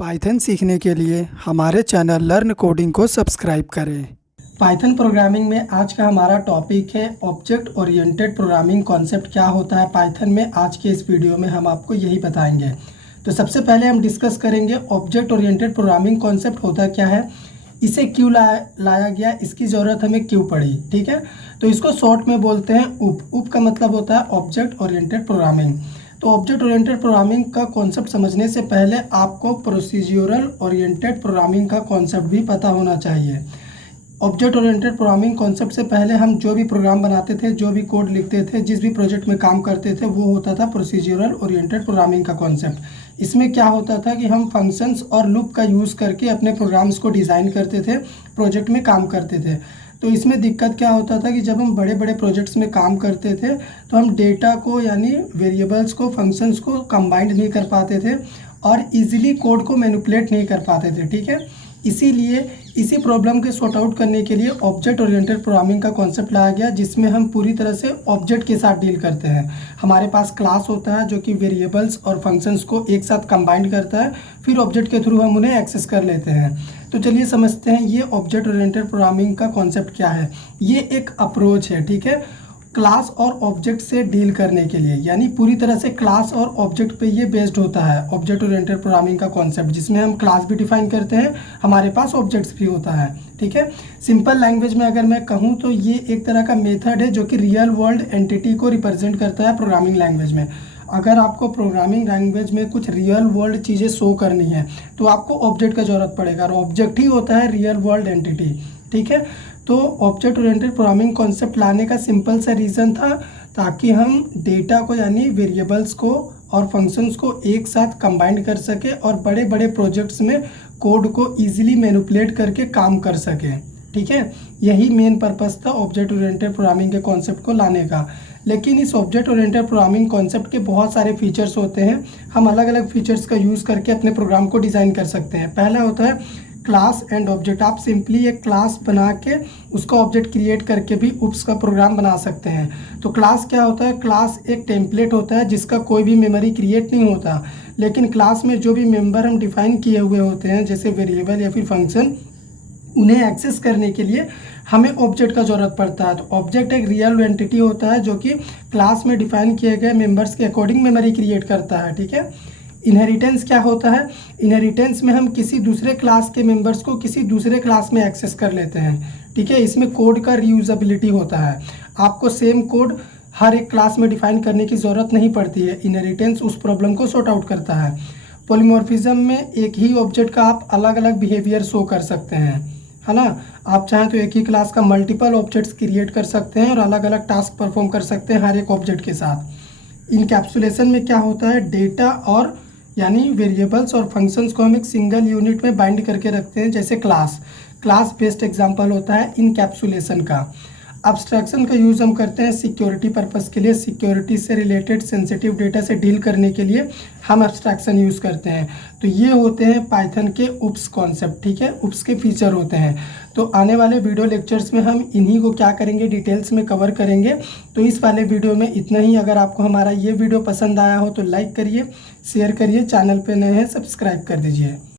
Python सीखने के लिए हमारे चैनल लर्न कोडिंग को सब्सक्राइब करें। पाइथन प्रोग्रामिंग में आज का हमारा टॉपिक है ऑब्जेक्ट ओरिएंटेड प्रोग्रामिंग कॉन्सेप्ट क्या होता है पाइथन में। आज के इस वीडियो में हम आपको यही बताएंगे। तो सबसे पहले हम डिस्कस करेंगे ऑब्जेक्ट ओरिएंटेड प्रोग्रामिंग कॉन्सेप्ट होता क्या है, इसे क्यों लाया गया, इसकी ज़रूरत हमें क्यों पड़ी। ठीक है, तो इसको शॉर्ट में बोलते हैं उप का मतलब होता है ऑब्जेक्ट ओरिएंटेड प्रोग्रामिंग। तो ऑब्जेक्ट ओरिएंटेड प्रोग्रामिंग का कॉन्सेप्ट समझने से पहले आपको प्रोसीड्यूरल ओरिएंटेड प्रोग्रामिंग का कॉन्सेप्ट भी पता होना चाहिए। ऑब्जेक्ट ओरिएंटेड प्रोग्रामिंग कॉन्सेप्ट से पहले हम जो भी प्रोग्राम बनाते थे, जो भी कोड लिखते थे, जिस भी प्रोजेक्ट में काम करते थे, वो होता था प्रोसीड्यूरल ओरिएंटेड प्रोग्रामिंग का कॉन्सेप्ट। इसमें क्या होता था कि हम फंक्शंस और लूप का यूज़ करके अपने प्रोग्राम्स को डिज़ाइन करते थे, प्रोजेक्ट में काम करते थे। तो इसमें दिक्कत क्या होता था कि जब हम बड़े बड़े प्रोजेक्ट्स में काम करते थे तो हम डेटा को यानी वेरिएबल्स को, फंक्शंस को कंबाइंड नहीं कर पाते थे और इजीली कोड को मैनिपुलेट नहीं कर पाते थे। ठीक है, इसीलिए इसी प्रॉब्लम के सॉर्ट आउट करने के लिए ऑब्जेक्ट ओरिएंटेड प्रोग्रामिंग का कॉन्सेप्ट लाया गया, जिसमें हम पूरी तरह से ऑब्जेक्ट के साथ डील करते हैं। हमारे पास क्लास होता है जो कि वेरिएबल्स और फंक्शंस को एक साथ कंबाइंड करता है, फिर ऑब्जेक्ट के थ्रू हम उन्हें एक्सेस कर लेते हैं। तो चलिए समझते हैं ये ऑब्जेक्ट ओरिएंटेड प्रोग्रामिंग का कॉन्सेप्ट क्या है। ये एक अप्रोच है, ठीक है, क्लास और ऑब्जेक्ट से डील करने के लिए, यानी पूरी तरह से क्लास और ऑब्जेक्ट पे ये बेस्ड होता है ऑब्जेक्ट ओरिएंटेड प्रोग्रामिंग का कॉन्सेप्ट, जिसमें हम क्लास भी डिफाइन करते हैं, हमारे पास ऑब्जेक्ट्स भी होता है। ठीक है, सिंपल लैंग्वेज में अगर मैं कहूँ तो ये एक तरह का मेथड है जो कि रियल वर्ल्ड एंटिटी को रिप्रेजेंट करता है प्रोग्रामिंग लैंग्वेज में। अगर आपको प्रोग्रामिंग लैंग्वेज में कुछ रियल वर्ल्ड चीज़ें शो करनी है तो आपको ऑब्जेक्ट का ज़रूरत पड़ेगा और ऑब्जेक्ट ही होता है रियल वर्ल्ड एंटिटी। ठीक है, तो ऑब्जेक्ट ओरिएंटेड प्रोग्रामिंग कॉन्सेप्ट लाने का सिंपल सा रीज़न था ताकि हम डेटा को यानी वेरिएबल्स को और फंक्शंस को एक साथ कंबाइंड कर सके और बड़े बड़े प्रोजेक्ट्स में कोड को ईजिली मैनिपुलेट करके काम कर सकें। ठीक है, यही मेन पर्पस था ऑब्जेक्ट ओरिएंटेड प्रोग्रामिंग के कॉन्सेप्ट को लाने का। लेकिन इस ऑब्जेक्ट ओरिएंटेड प्रोग्रामिंग कॉन्सेप्ट के बहुत सारे फीचर्स होते हैं, हम अलग अलग फीचर्स का यूज़ करके अपने प्रोग्राम को डिज़ाइन कर सकते हैं। पहला होता है क्लास एंड ऑब्जेक्ट। आप सिंपली एक क्लास बना के उसका ऑब्जेक्ट क्रिएट करके भी उप्स का प्रोग्राम बना सकते हैं। तो क्लास क्या होता है, क्लास एक टेम्पलेट होता है जिसका कोई भी मेमोरी क्रिएट नहीं होता, लेकिन क्लास में जो भी मेंबर हम डिफाइन किए हुए होते हैं जैसे वेरिएबल या फिर फंक्शन, उन्हें एक्सेस करने के लिए हमें ऑब्जेक्ट का ज़रूरत पड़ता है। तो ऑब्जेक्ट एक रियल एंटिटी होता है जो कि क्लास में डिफाइन किए गए मेंबर्स के अकॉर्डिंग मेमोरी क्रिएट करता है। ठीक है, इनहेरिटेंस क्या होता है, इनहेरिटेंस में हम किसी दूसरे क्लास के मेंबर्स को किसी दूसरे क्लास में एक्सेस कर लेते हैं। ठीक है, इसमें कोड का रीयूजेबिलिटी होता है, आपको सेम कोड हर एक क्लास में डिफाइन करने की ज़रूरत नहीं पड़ती है। इनहेरिटेंस उस प्रॉब्लम को सॉर्ट आउट करता है। पॉलीमॉर्फिज्म में एक ही ऑब्जेक्ट का आप अलग अलग बिहेवियर शो कर सकते हैं, है ना। आप चाहें तो एक ही क्लास का मल्टीपल ऑब्जेक्ट्स क्रिएट कर सकते हैं और अलग अलग टास्क परफॉर्म कर सकते हैं हर एक ऑब्जेक्ट के साथ। इनकैप्सुलेशन में क्या होता है, डेटा और यानी वेरिएबल्स और फंक्शंस को हम एक सिंगल यूनिट में बाइंड करके रखते हैं, जैसे क्लास बेस्ड एग्जांपल होता है इनकैप्सुलेशन का। एब्स्ट्रैक्शन का यूज़ हम करते हैं सिक्योरिटी पर्पस के लिए, सिक्योरिटी से रिलेटेड सेंसिटिव डेटा से डील करने के लिए हम एब्स्ट्रैक्शन यूज़ करते हैं। तो ये होते हैं पाइथन के उप्स कॉन्सेप्ट। ठीक है, उप्स के फीचर होते हैं। तो आने वाले वीडियो लेक्चर्स में हम इन्हीं को क्या करेंगे, डिटेल्स में कवर करेंगे। तो इस वाले वीडियो में इतना ही। अगर आपको हमारा ये वीडियो पसंद आया हो तो लाइक करिए, शेयर करिए, चैनल पर नए हैं सब्सक्राइब कर दीजिए।